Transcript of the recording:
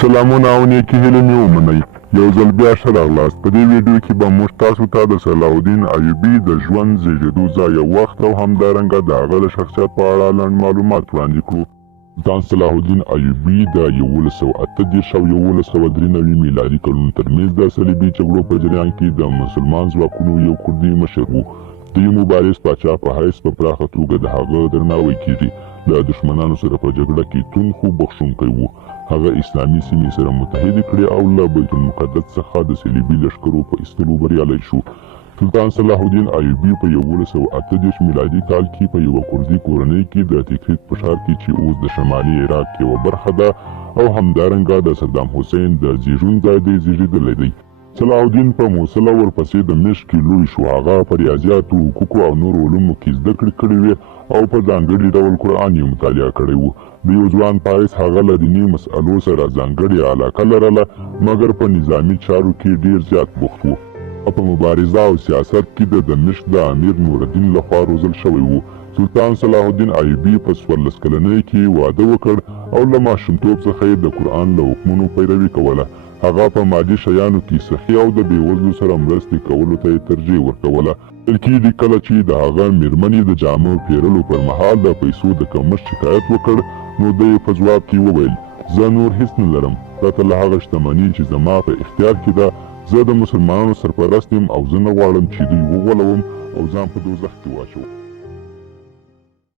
سلامونه او نیکې هیلې مې ومنئ. یو ځل بیا ښه راغلاست. په دې ویډیو کې به موږ تاسو ته د صلاح الدین ایوبي د ژوند زیږېدو ځای او وخت او همدارنګه د هغه د شخصیت په اړه لنډ معلومات وړاندې کړو. سلطان صلاح الدین ایوبي د 1138 او 1193 میلادي کلونو ترمنځ د صلیبي جګړو په جریان کې د مسلمان ځواکونو یو کردي مشر و. د یو مبارز پاچا په حیث په پراخه توګه د هغه درناوی کیږي. له دښمنانو سره په جګړه کې توند خو بخښونکی و. هغه اسلامي سیمې سره متحدې کړې او له بیت المقدس څخه د صلیبي لښکرو په ایستلو بریالی شو. سلطان صلاح الدین ایوبي په 1138 میلادي کال کې په یوه کردي کورنۍ کې د تکریت په ښار کې چې اوس د شمالي عراق یوه برخه ده او همدارنګه د صدام حسین د زیږون ځای دی زیږېدلی دی. صلاح الدین په موصله ورپسې د مشق کې لوی شو. هغه په ریاضیاتو، حقوقو او نورو علومو کې زده کړې کړې وې او په ځانګړي ډول قرآن یې مطالعه کړی و. د یو ځوان په حیث هغه له دیني مسألو سره ځانګړې علاقه لرله، مګر په نظامي چارو کې ډیر زیات بوخت و. په مبارزه او سیاست کې د دمشق د امیر نورالدین لخوا روزل شوی و. سلطان صلاح الدین ایوبي په 14 کلنۍ کې واده وکړ او له ماشومتوب څخه یې د قرآن له حکمونو پیروي کوله. هغه په مادي شیانو کې سخي او د بېوزلو سره مرستې کولو ته یې ترجیح ورکوله. ویل کېږي کله چې د هغه مېرمنې د جامو پیرلو پر مهال د پیسو د کمښت شکایت وکړ، نو ده یې په ځواب کې وویل: زه نور هیڅ نه لرم، پرته له هغه شتمني چې زما په اختیار کې ده. زه د مسلمانانو سرپرست یم او زه نه غواړم چې دوی وغولوم او ځان په دوزخ کې واچوم.